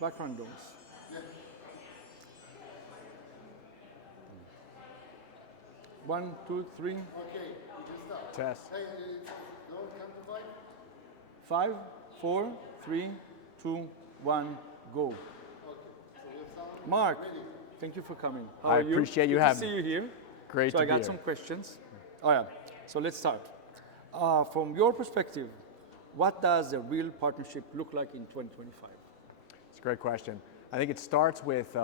background noise. One, two, three. Okay, you can start. Test. Hey, no, count to five. 5, 4, 3, 2, 1, go. Okay, so your sound. Mark, thank you for coming. How I are you? appreciate you Good having to see me. you here. Great So to I be got here. some questions. Oh yeah. So let's start. From your perspective, what does a real partnership look like in 2025? It's a great question. I think it starts with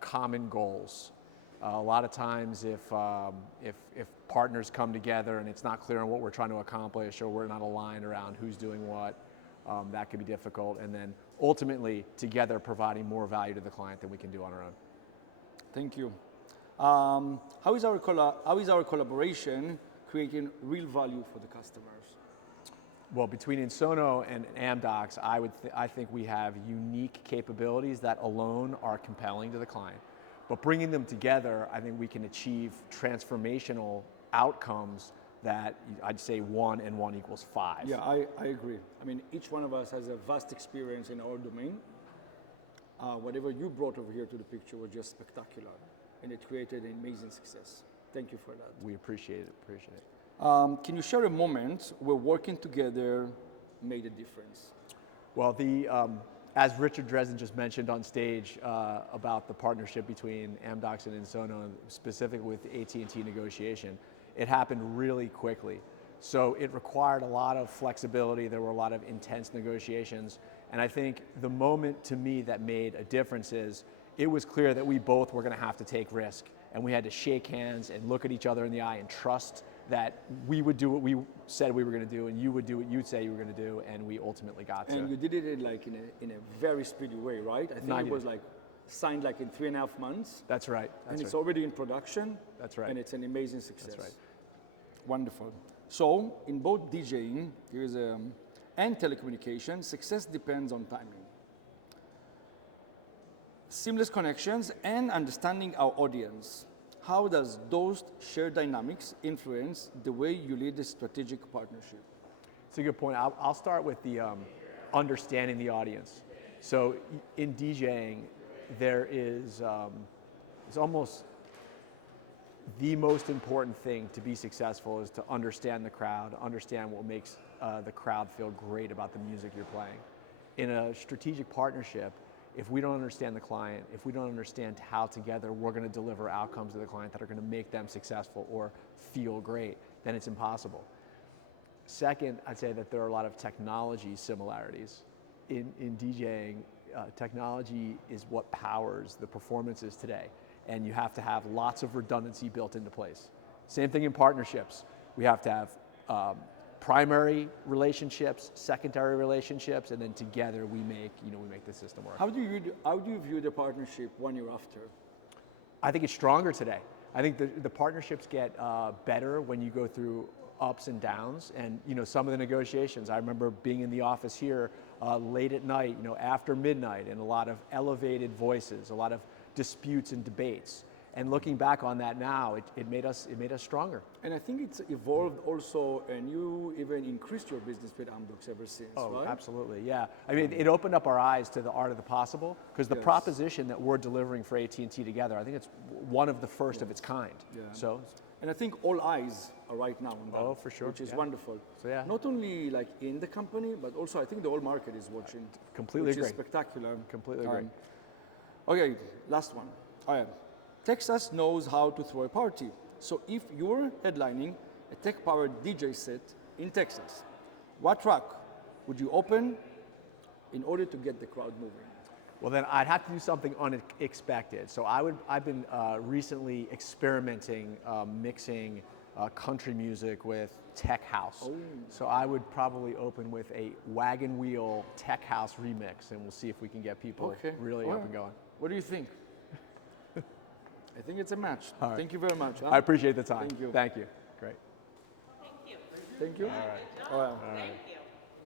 common goals. A lot of times if partners come together and it's not clear on what we're trying to accomplish or we're not aligned around who's doing what, that could be difficult. And then ultimately, together, providing more value to the client than we can do on our own. Thank you. How is our collaboration creating real value for the customers? Well, between Ensono and Amdocs, I think we have unique capabilities that alone are compelling to the client. But bringing them together, I think we can achieve transformational outcomes that I'd say 1 and 1 equals 5. Yeah, I agree. I mean, each one of us has a vast experience in our domain. Whatever you brought over here to the picture was just spectacular, and it created an amazing success. Thank you for that. We appreciate it. Can you share a moment where working together made a difference? Well, as Richard Dresden just mentioned on stage about the partnership between Amdocs and Ensono, and specifically with the AT&T negotiation, it happened really quickly. So it required a lot of flexibility. There were a lot of intense negotiations. And I think the moment to me that made a difference is it was clear that we both were going to have to take risk. And we had to shake hands and look at each other in the eye and trust that we would do what we said we were going to do, and you would do what you'd say you were going to do, and we ultimately got to. And you did it in a very speedy way, right? I think it was signed in 3.5 months. That's right. And it's already in production. That's right. And it's an amazing success. That's right. Wonderful. So in both DJing and telecommunications, success depends on timing. Seamless connections and understanding our audience. How does those shared dynamics influence the way you lead a strategic partnership? It's a good point. I'll start with the understanding the audience. So in DJing, there is it's almost the most important thing to be successful is to understand the crowd, understand what makes the crowd feel great about the music you're playing. In a strategic partnership, if we don't understand the client, if we don't understand how together we're going to deliver outcomes to the client that are going to make them successful or feel great, then it's impossible. Second, I'd say that there are a lot of technology similarities. In DJing, technology is what powers the performances today, and you have to have lots of redundancy built into place. Same thing in partnerships. We have to have primary relationships, secondary relationships, and then together we make the system work. How do you view the partnership 1 year after? I think it's stronger today. I think the partnerships get better when you go through ups and downs, and some of the negotiations. I remember being in the office here late at night, after midnight, and a lot of elevated voices, a lot of disputes and debates. And looking back on that now, it made us stronger. And I think it's evolved also, and you even increased your business with Amdocs ever since, right? Absolutely, yeah. I mean, it opened up our eyes to the art of the possible, because the proposition that we're delivering for AT&T together, I think it's one of the first of its kind. Yeah. And I think all eyes are right now on that. Oh, for sure. Which is wonderful. So yeah. Not only in the company, but also I think the whole market is watching. Completely which agree. is spectacular. Completely agree. Okay, last one. All right. Texas knows how to throw a party. So if you're headlining a tech-powered DJ set in Texas, what track would you open in order to get the crowd moving? Well, then I'd have to do something unexpected. So I've been recently experimenting mixing country music with tech house. Oh. So I would probably open with a wagon wheel tech house remix, and we'll see if we can get people really up and going. What do you think? I think it's a match. All right. Thank you very much. Huh? I appreciate the time. Thank you. Thank you. Great. Thank you. Thank you. All right. All right. Thank you.